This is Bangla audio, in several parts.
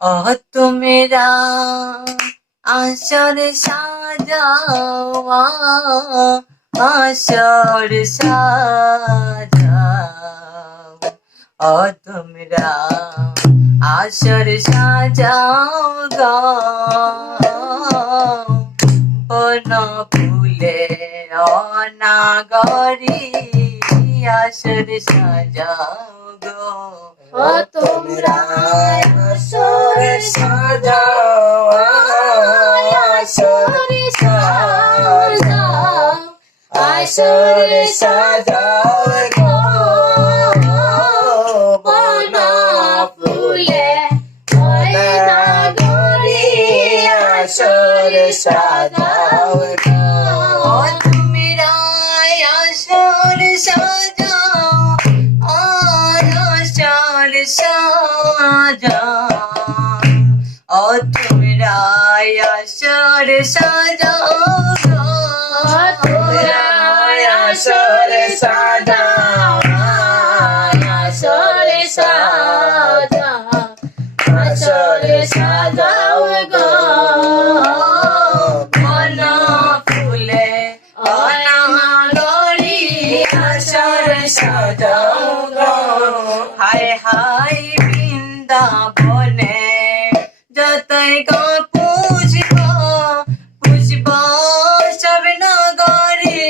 তোমরা আসর সাজাওয়া, আসর সাজাও, তোমরা আসর সাজাও গো, বন ফুলে অনাগরি আসর সাজাও গো, তোমরা আসর সাজাও, আসর সাজাও, আসর সাজাও গো, বন ফুলে অনাগরি আসর সাজাও গো, তোমরা আসর সাজাও, আসর সাজাও, তোমরা আসর সাজাও গো, তোমরা আসর সাজাও, আসর সাজাও, আসর সাজাও গো, বন ফুলে অনাগরি আসর সাজাও গো, হায় হায় বৃন্দাবনে যতই গো পুজব, পুজব সব নগরী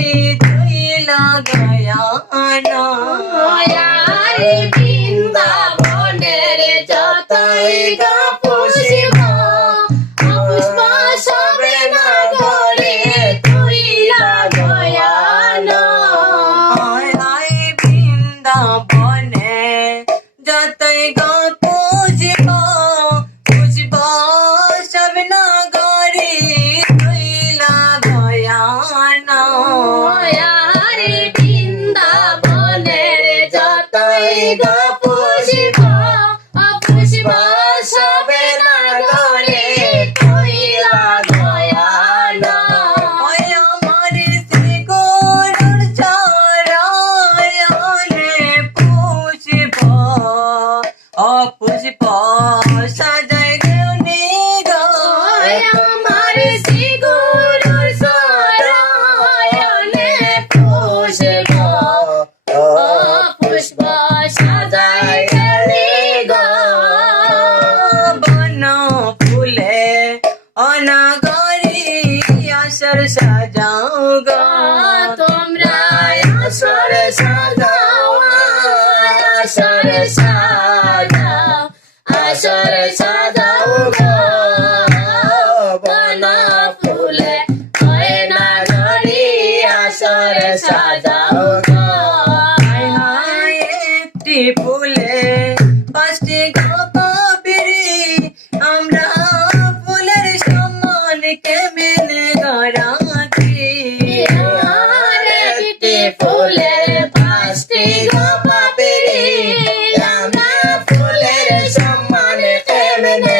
তুইলা গয়ান, মায়ারি বৃন্দাবনের যতই গো পুষিব, পুষ্প সবে নগরে তুইলা গয়ান, হায় হায় বৃন্দাবনে যতই গো পুজব, পুজব সব নগরী তুইলা গয়ান, মায়ারি বৃন্দাবনের যতই গো পুষিব, পুষ্প সবে নগরে তুইলা গয়ান, ওই আমার শ্রী গুরুর চরণে পুজব, পুজব সাজাই দেউনি গো, আমার শ্রী গুরুর চরণে পুষ্প, পুষ্প সাজাই দেলি গো, বন ফুলে অনাগরি আসর সাজাও গো, তোমরা আসর সাজাও, আসর সাজাও, আসর সাজাও গো, বন ফুলে নগরি আসর সাজাও গো, হায় হায় একটি ফুলে পাঁচটি গো পাপড়ি, আমরা ফুলের সমান কেমনে গড়াতি, আর একটি ফুলের পাঁচটি গো পাপড়ি, আমরা ফুলের সমান কেমনে